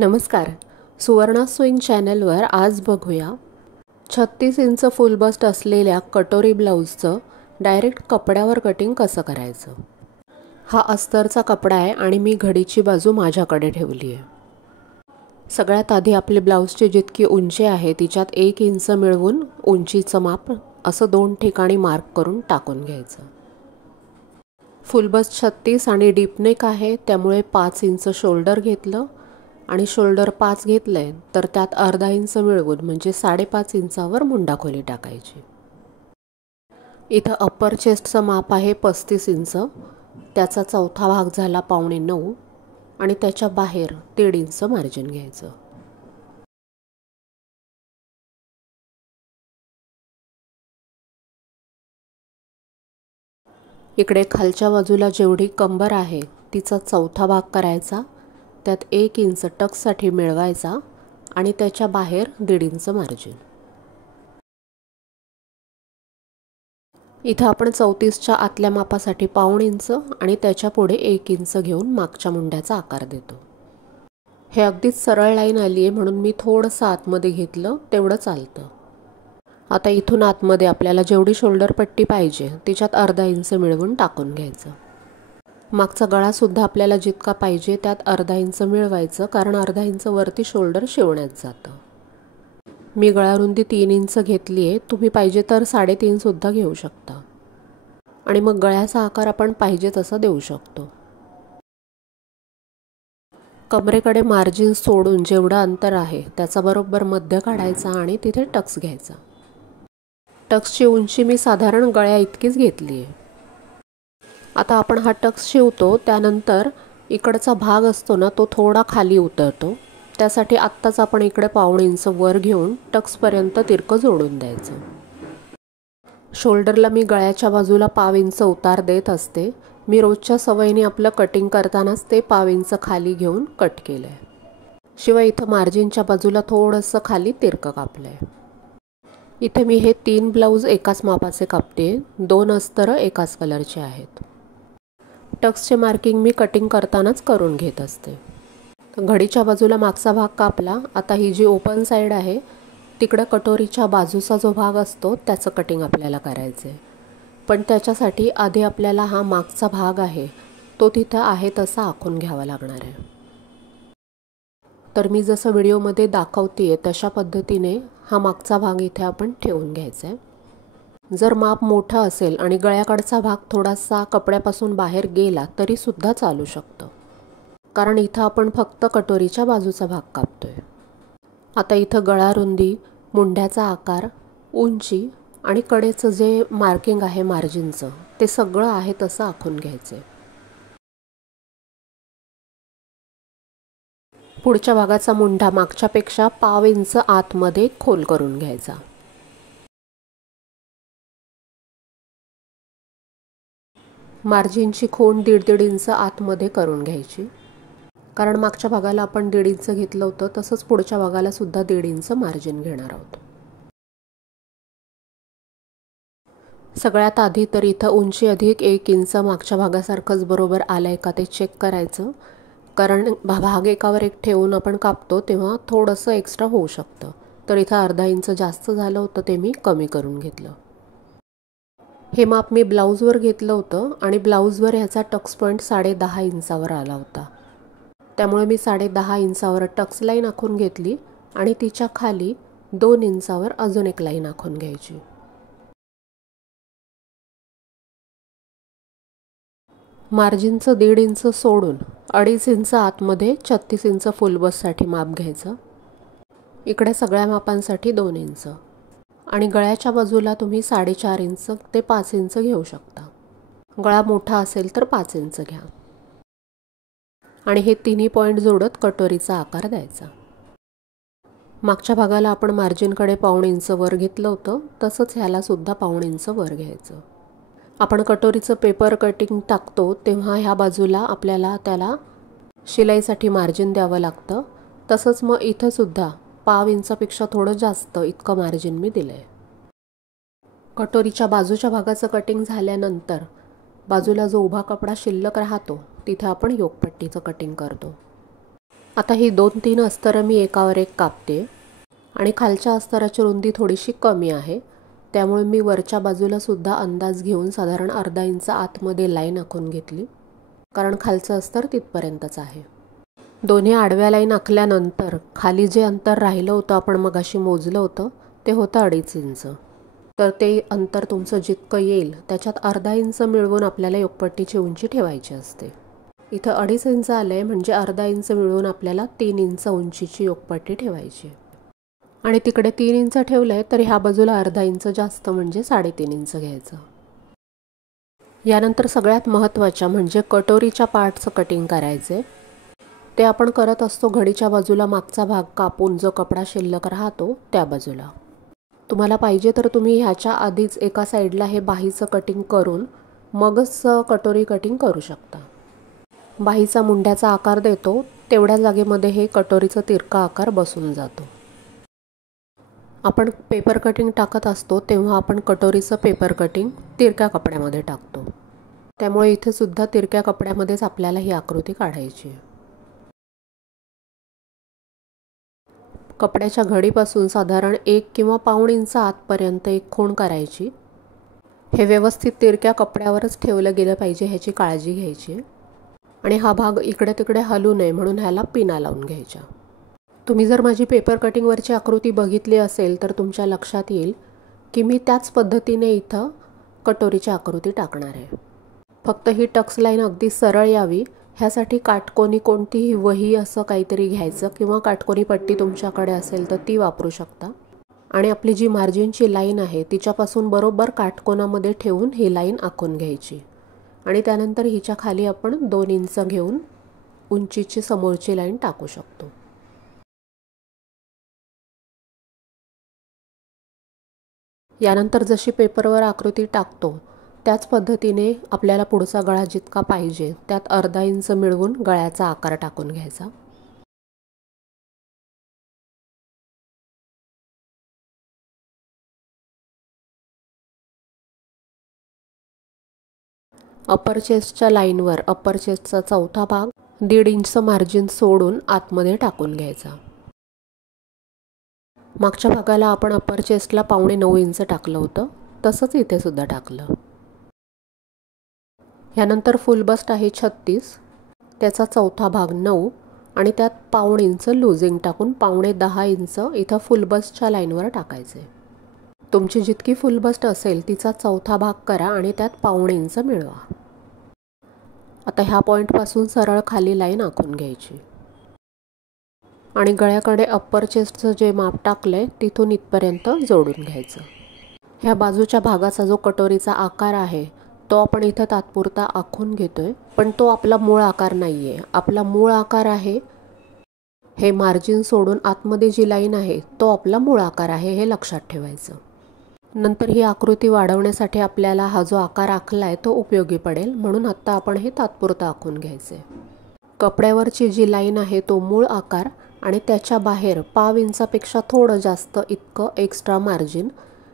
नमस्कार. सुवर्णा स्विंग चॅनलवर आज बघूया 36 इंच फुल बस्ट असलेल्या कटोरी ब्लाऊजचं डायरेक्ट कपड्यावर कटिंग कसं करायचं. हा अस्तरचा कपडा आहे आणि मी घडीची बाजू माझ्याकडे ठेवली आहे. सगळ्यात आधी आपली ब्लाऊजची जितकी उंची आहे तिच्यात 1 इंच मिळवून उंचीचं माप असं 2 ठिकाणी मार्क करून टाकून घ्यायचं. फुल बस्ट 36 आणि डीप नेक आहे त्यामुळे 5 इंच शोल्डर घेतलं आणि शोल्डर 5 घेतलंय तर त्यात अर्धा इंच मिळवून म्हणजे 5.5 इंचावर मुंडा खोली टाकायची. इथं अप्पर चेस्टचं माप आहे 35 इंच, त्याचा चौथा भाग झाला 8.25 आणि त्याच्या बाहेर 1.5 इंच मार्जिन घ्यायचं. इकडे खालच्या बाजूला जेवढी कंबर आहे तिचा चौथा भाग करायचा, त्यात 1 इंच टक्ससाठी मिळवायचा आणि त्याच्या बाहेर 1.5 इंच मार्जिन. इथं आपण 34च्या आतल्या मापासाठी 1.25 इंच आणि त्याच्या पुढे 1 इंच घेऊन मागच्या मुंड्याचा आकार देतो. हे अगदीच सरळ लाईन आली आहे म्हणून मी थोडंसं आतमध्ये घेतलं, तेवढं चालतं. आता इथून आतमध्ये आपल्याला जेवढी शोल्डर पट्टी पाहिजे तिच्यात अर्धा इंच मिळवून टाकून घ्यायचं. मागचा गळासुद्धा आपल्याला जितका पाहिजे त्यात अर्धा इंच मिळवायचं, कारण अर्धा इंच वरती शोल्डर शिवण्यात जातं. मी गळारुंदी 3 इंच घेतली आहे, तुम्ही पाहिजे तर 3.5 सुद्धा घेऊ शकता आणि मग गळ्याचा आकार आपण पाहिजे तसा देऊ शकतो. कमरेकडे मार्जिन सोडून जेवढं अंतर आहे त्याचा बरोबर मध्य काढायचा आणि तिथे टक्स घ्यायचा. टक्सची उंची मी साधारण गळ्या इतकीच घेतली आहे. आता आपण हा टक्स शिवतो त्यानंतर इकडचा भाग असतो ना तो थोडा खाली उतरतो, त्यासाठी आत्ताच आपण इकडे 1.25 इंच वर घेऊन टक्सपर्यंत तिरकं जोडून द्यायचं. शोल्डरला मी गळ्याच्या बाजूला 1/2 इंच उतार देत असते. मी रोजच्या सवयीने आपलं कटिंग करतानाच ते 1/2 इंच खाली घेऊन कट केलं आहे. शिवाय इथं मार्जिनच्या बाजूला थोडंसं खाली तिरकं कापलं आहे. इथे मी हे 3 ब्लाऊज एकाच मापाचे कापते, 2 अस्तर एकाच कलरचे आहेत. टक्सचे मार्किंग मी कटिंग करतानाच करून घेत असते. घडीच्या बाजूला मागचा भाग कापला. आता ही जी ओपन साईड आहे तिकडं कटोरीच्या बाजूचा जो भाग असतो त्याचं कटिंग आपल्याला करायचं आहे. पण त्याच्यासाठी आधी आपल्याला हा मागचा भाग आहे तो तिथं आहे तसा आखून घ्यावा लागणार आहे. तर मी जसं व्हिडिओमध्ये दाखवते तशा पद्धतीने हा मागचा भाग इथे आपण ठेवून घ्यायचा आहे. जर माप मोठं असेल आणि गळ्याकडचा भाग थोडासा कपड्यापासून बाहेर गेला तरीसुद्धा चालू शकतं, कारण इथं आपण फक्त कटोरीच्या बाजूचा भाग कापतोय. आता इथं गळारुंदी, मुंड्याचा आकार, उंची आणि कडेचं जे मार्किंग आहे मार्जिनचं ते सगळं आहे तसं आखून घ्यायचं आहे. पुढच्या भागाचा मुंडा मागच्यापेक्षा 1/2 इंच आतमध्ये खोल करून घ्यायचा. मार्जिनची खोड 1.5 इंच आतमध्ये करून घ्यायची, कारण मागच्या भागाला आपण 1.5 इंच घेतलं होतं तसंच पुढच्या भागाला सुद्धा 1.5 इंच मार्जिन घेणार आहोत. सगळ्यात आधी तर इथं उंची अधिक 1 इंच मागच्या भागासारखंच बरोबर आलंय का ते चेक करायचं, कारण भाग एकावर एक ठेवून आपण कापतो तेव्हा थोडंसं एक्स्ट्रा होऊ शकतं. तर इथं अर्धा इंच जास्त झालं होतं ते मी कमी करून घेतलं. हे माप मी ब्लाऊजवर घेतलं होतं आणि ब्लाऊजवर ह्याचा टक्स पॉईंट 10.5 इंचावर आला होता, त्यामुळे मी 10.5 इंचावर टक्स लाईन आखून घेतली आणि तिच्या खाली 2 इंचावर अजून एक लाईन आखून घ्यायची. मार्जिनचं 1.5 इंच सोडून 2.5 इंच आतमध्ये 36 इंच फुल बससाठी माप घ्यायचं. इकडे सगळ्या मापांसाठी 2 इंच आणि गळ्याच्या बाजूला तुम्ही 4.5 इंच ते 5 इंच घेऊ शकता. गळा मोठा असेल तर 5 इंच घ्या आणि हे तिन्ही पॉईंट जोडत कटोरीचा आकार द्यायचा. मागच्या भागाला आपण मार्जिनकडे 1/2 इंच वर घेतलं होतं तसंच ह्याला सुद्धा 1/2 इंच वर घ्यायचं. आपण कटोरीचं पेपर कटिंग टाकतो तेव्हा ह्या बाजूला आपल्याला त्याला शिलाईसाठी मार्जिन द्यावं लागतं, तसंच मग इथं सुद्धा 1/2 इंचापेक्षा थोडं जास्त इतकं मार्जिन मी दिलं आहे. कटोरीच्या बाजूच्या भागाचं कटिंग झाल्यानंतर बाजूला जो उभा कपडा शिल्लक राहतो तिथे आपण योकपट्टीचं कटिंग करतो. आता ही 2-3 अस्तरं मी एकावर एक कापते आणि खालच्या अस्तराची रुंदी थोडीशी कमी आहे, त्यामुळे मी वरच्या बाजूला सुद्धा अंदाज घेऊन साधारण अर्धा इंच आतमध्ये लाईन आखून घेतली, कारण खालचं अस्तर तिथपर्यंतच आहे. दोन्ही आडव्या लाईन आखल्यानंतर खाली जे अंतर राहिलं होतं आपण मगाशी मोजलं होतं ते होतं 2.5 इंच. तर ते अंतर तुमचं जितकं येईल त्याच्यात अर्धा इंच मिळवून आपल्याला योगपट्टीची उंची ठेवायची असते. इथं 2.5 इंच आलं आहे म्हणजे अर्धा इंच मिळवून आपल्याला 3 इंच उंचीची योगपट्टी ठेवायची. आणि तिकडे 3 इंच ठेवलं आहे तर ह्या बाजूला अर्धा इंच जास्त म्हणजे 3.5 इंच घ्यायचं. यानंतर सगळ्यात महत्त्वाच्या म्हणजे कटोरीच्या पार्टचं कटिंग करायचं. ते आपण करत असतो घडीच्या बाजूला मागचा भाग कापून जो कपडा शिल्लक राहतो त्या बाजूला. तुम्हाला पाहिजे तर तुम्ही ह्याच्या आधीच एका साईडला हे बाहीचं कटिंग करून मगच कटोरी कटिंग करू शकता. बाहीचा मुंड्याचा आकार देतो तेवढ्या जागेमध्ये हे कटोरीचं तिरका आकार बसून जातो. आपण पेपर कटिंग टाकत असतो तेव्हा आपण कटोरीचं पेपर कटिंग तिरक्या कपड्यामध्ये टाकतो, त्यामुळे इथे सुद्धा तिरक्या कपड्यामध्येच आपल्याला ही आकृती काढायची आहे. कपड्याच्या घडीपासून साधारण 1 किंवा पाऊण इंच आतपर्यंत एक खूण करायची. हे व्यवस्थित तिरक्या कपड्यावरच ठेवलं गेलं पाहिजे ह्याची काळजी घ्यायची. आणि हा भाग इकडे तिकडे हलू नये म्हणून ह्याला पिना लावून घ्यायच्या. तुम्ही जर माझी पेपर कटिंगवरची आकृती बघितली असेल तर तुमच्या लक्षात येईल की मी त्याच पद्धतीने इथं कटोरीची आकृती टाकणार आहे. फक्त ही टक्स लाईन अगदी सरळ यावी ह्यासाठी काटकोनी कोणतीही वही असं काहीतरी घ्यायचं किंवा काटकोनी पट्टी तुमच्याकडे असेल तर ती वापरू शकता. आणि आपली जी मार्जिनची लाईन आहे तिच्यापासून बरोबर काटकोनामध्ये ठेवून ही लाईन आखून घ्यायची. आणि त्यानंतर हिच्या खाली आपण 2 इंच घेऊन उंचीची समोरची लाईन टाकू शकतो. यानंतर जशी पेपरवर आकृती टाकतो त्याच पद्धतीने आपल्याला पुढचा गळा जितका पाहिजे त्यात अर्धा इंच मिळवून गळ्याचा आकार टाकून घ्यायचा. अप्पर चेस्टच्या लाईनवर अप्पर चेस्टचा चौथा भाग 1.5 इंच मार्जिन सोडून आतमध्ये टाकून घ्यायचा. मागच्या भागाला आपण अप्पर चेस्टला 8.25 इंच टाकलं होतं तसंच इथे सुद्धा टाकलं. यानंतर फुल बस्ट आहे 36, त्याचा चौथा भाग 9 आणि त्यात 1.25 इंच लूजिंग टाकून 9.25 इंच इथं फुल बस्टच्या लाईनवर टाकायचे. तुमची जितकी फुल बस्ट असेल तिचा चौथा भाग करा आणि त्यात 1.25 इंच मिळवा. आता ह्या पॉईंटपासून सरळ खाली लाईन आखून घ्यायची आणि गळ्याकडे अप्पर चेस्टचं जे माप टाकलंय तिथून इथपर्यंत जोडून घ्यायचं. ह्या बाजूच्या भागाचा जो कटोरीचा आकार आहे तो आपण इथं तात्पुरता आखून घेतोय, पण तो आपला मूळ आकार नाही आहे. आपला मूळ आकार आहे हे मार्जिन सोडून आतमध्ये जी लाईन आहे तो आपला मूळ आकार आहे, हे लक्षात ठेवायचं. नंतर ही आकृती वाढवण्यासाठी आपल्याला हा जो आकार आखला आहे तो उपयोगी पडेल, म्हणून आत्ता आपण हे तात्पुरतं आखून घ्यायचे. कपड्यावरची जी लाईन आहे तो मूळ आकार आणि त्याच्या बाहेर 1/2 इंचापेक्षा थोडं जास्त इतकं एक्स्ट्रा मार्जिन,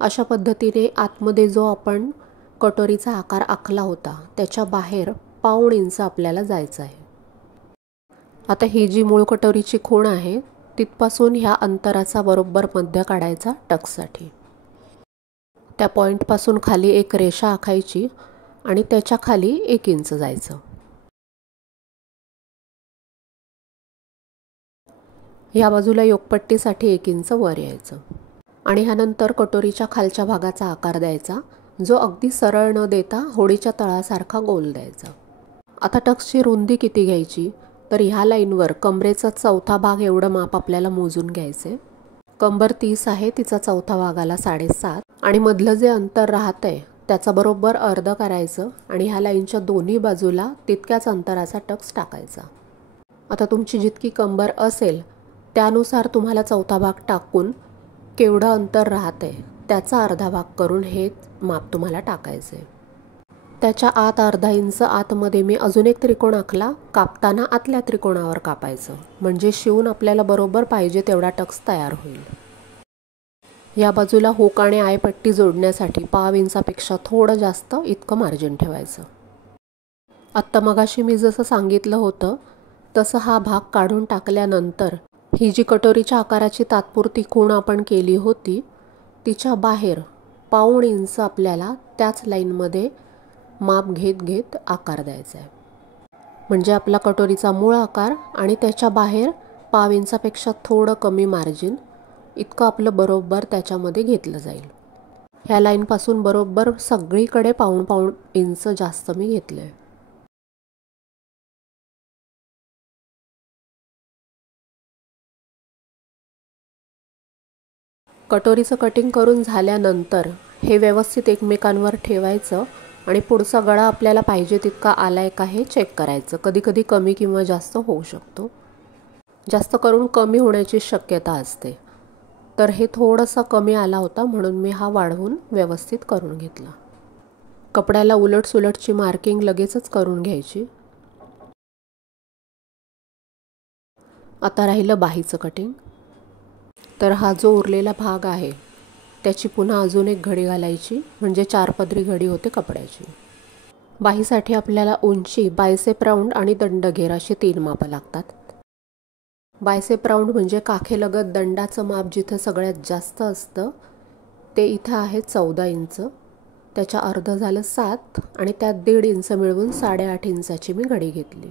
अशा पद्धतीने आतमध्ये जो आपण कटोरीचा आकार आखला होता त्याच्या बाहेर 1/2 इंच आपल्याला जायचं आहे. आता ही जी मूळ कटोरीची खूण आहे तिथपासून ह्या अंतराचा बरोबर मध्य काढायचा टक्ससाठी. त्या पॉईंटपासून खाली एक रेषा आखायची आणि त्याच्या खाली 1 इंच जायचं. या बाजूला योगपट्टीसाठी 1 इंच वर यायचं आणि ह्यानंतर कटोरीच्या खालच्या भागाचा आकार द्यायचा, जो अगदी सरळ न देता होडीच्या तळासारखा गोल द्यायचा. आता टक्सची रुंदी किती घ्यायची तर ह्या लाईनवर कमरेचा चौथा भाग एवढं माप आपल्याला मोजून घ्यायचे. कंबर 30 आहे, तिचा चौथा भाग आला 7.5 आणि मधलं जे अंतर राहतंय त्याचा बरोबर अर्ध करायचं आणि ह्या लाईनच्या दोन्ही बाजूला तितक्याच अंतराचा टक्स टाकायचा. आता तुमची जितकी कंबर असेल त्यानुसार तुम्हाला चौथा भाग टाकून केवढं अंतर राहतंय त्याचा अर्धा भाग करून हे माप तुम्हाला टाकायचे. त्याच्या आत अर्धा इंच आतमध्ये मी अजून एक त्रिकोण आखला. कापताना आतल्या त्रिकोणावर कापायचं म्हणजे शिवून आपल्याला बरोबर पाहिजे तेवढा टक्स तयार होईल. या बाजूला हुक आणि आयपट्टी जोडण्यासाठी 1/2 इंचापेक्षा थोडं जास्त इतकं मार्जिन ठेवायचं. आत्ता मगाशी मी जसं सांगितलं होतं तसं हा भाग काढून टाकल्यानंतर ही जी कटोरीच्या आकाराची तात्पुरती खूण आपण केली होती तिच्या बाहेर 1.5 इंच आपल्याला त्याच लाईनमध्ये माप घेत घेत आकार द्यायचा आहे. म्हणजे आपला कटोरीचा मूळ आकार आणि त्याच्या बाहेर 1/2 इंचापेक्षा थोडं कमी मार्जिन इतकं आपलं बरोबर त्याच्यामध्ये घेतलं जाईल. ह्या लाईनपासून बरोबर सगळीकडे 1.5 इंच जास्त मी घेतलं आहे. कटोरीचं कटिंग करून झाल्यानंतर हे व्यवस्थित एकमेकांवर ठेवायचं आणि पुढचा गळा आपल्याला पाहिजे तितका आलाय का हे चेक करायचं. कधी कधी कमी किंवा जास्त होऊ शकतो. जास्त करून कमी होण्याची शक्यता असते. तर हे थोडंसं कमी आला होता म्हणून मी हा वाढवून व्यवस्थित करून घेतला. कपड्याला उलटसुलटची मार्किंग लगेचच करून घ्यायची. आता राहिलं बाहीचं कटिंग. तर हा जो उरलेला भाग आहे त्याची पुन्हा अजून एक घडी घालायची म्हणजे 4 पदरी घडी होते कपड्याची. बाहीसाठी आपल्याला उंची, बायसेप राऊंड आणि दंडघेर अशी 3 मापं लागतात. बायसेप राऊंड म्हणजे काखेलगत दंडाचं माप जिथं सगळ्यात जास्त असतं ते इथं आहे 14 इंच. त्याच्या अर्ध झालं 7 आणि त्यात 1.5 इंच मिळवून 8.5 इंचाची मी घडी घेतली.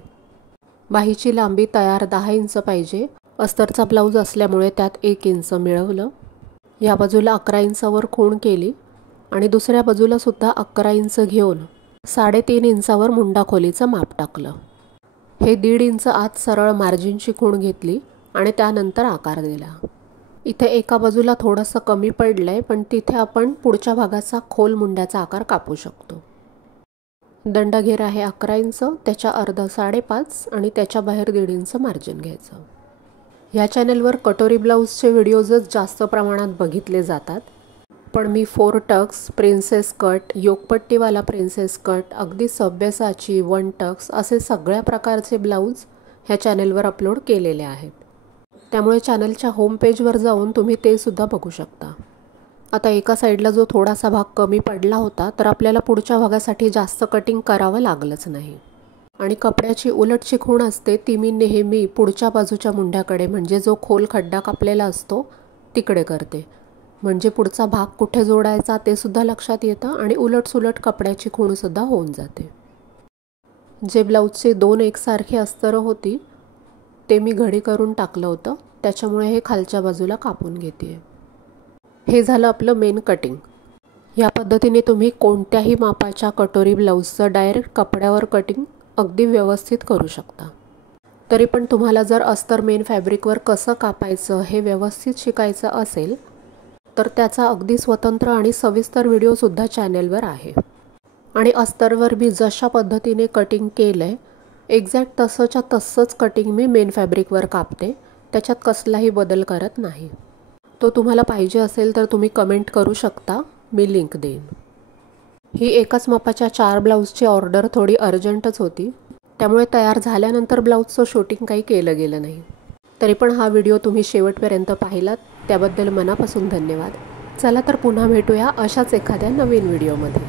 बाहीची लांबी तयार 10 इंच पाहिजे. अस्तरचा ब्लाऊज असल्यामुळे त्यात 1 इंच मिळवलं. या बाजूला 11 इंचावर खूण केली आणि दुसऱ्या बाजूला सुद्धा 11 इंच घेऊन 3.5 इंचावर मुंडा खोलीचं माप टाकलं. हे 1.5 इंच आत सरळ मार्जिनची खूण घेतली आणि त्यानंतर आकार दिला. इथे एका बाजूला थोडंसं कमी पडलंय पण तिथे आपण पुढच्या भागाचा खोल मुंड्याचा आकार कापू शकतो. दंडघेर आहे 11 इंच, त्याच्या अर्ध 5.5 आणि त्याच्या बाहेर 1.5 इंच मार्जिन घ्यायचं. ह्या चॅनलवर कटोरी ब्लाऊजचे व्हिडिओजच जास्त प्रमाणात बघितले जातात. पण मी 4 टक्स, प्रिन्सेस कट, योगपट्टीवाला प्रिन्सेस कट, अगदी सभ्यसाची, 1 टक्स असे सगळ्या प्रकारचे ब्लाऊज ह्या चॅनलवर अपलोड केलेले आहेत. त्यामुळे चॅनलच्या होम पेजवर जाऊन तुम्ही ते सुद्धा बघू शकता. आता एका साईडला जो थोडासा भाग कमी पडला होता तर आपल्याला पुढच्या भागासाठी जास्त कटिंग करावं लागलंच नाही. आणि कपड्याची उलटची खूण असते ती मी नेहमी पुढच्या बाजूच्या मुंड्याकडे म्हणजे जो खोल खड्डा कापलेला असतो तिकडे करते. म्हणजे पुढचा भाग कुठे जोडायचा ते सुद्धा लक्षात येतं आणि उलटसुलट कपड्याची खूणसुद्धा होऊन जाते. जे ब्लाऊजचे 2 एकसारखी अस्तरं होती ते मी घडी करून टाकलं होतं त्याच्यामुळे हे खालच्या बाजूला कापून घेते. हे झालं आपलं मेन कटिंग. या पद्धतीने तुम्ही कोणत्याही मापाच्या कटोरी ब्लाऊजचं डायरेक्ट कपड्यावर कटिंग अगदी व्यवस्थित करू शकता. तरी पण तुम्हाला जर अस्तर मेन फॅब्रिकवर कसं कापायचं हे व्यवस्थित शिकायचं असेल तर त्याचा अगदी स्वतंत्र आणि सविस्तर व्हिडिओसुद्धा चॅनेलवर आहे. आणि अस्तरवर मी जशा पद्धतीने कटिंग केलं आहे एक्झॅक्ट तसंच्या तसंच कटिंग मी मेन फॅब्रिकवर कापते. त्याच्यात कसलाही बदल करत नाही. तो तुम्हाला पाहिजे असेल तर तुम्ही कमेंट करू शकता, मी लिंक देईन. ही एकाच मापाच्या 4 ब्लाऊजची ऑर्डर थोडी अर्जंटच होती त्यामुळे तयार झाल्यानंतर ब्लाऊजचं शूटिंग काही केलं गेलं नाही. तरी पण हा व्हिडिओ तुम्ही शेवटपर्यंत पाहिलात त्याबद्दल मनापासून धन्यवाद. चला तर पुन्हा भेटूया अशाच एखाद्या नवीन व्हिडिओमध्ये.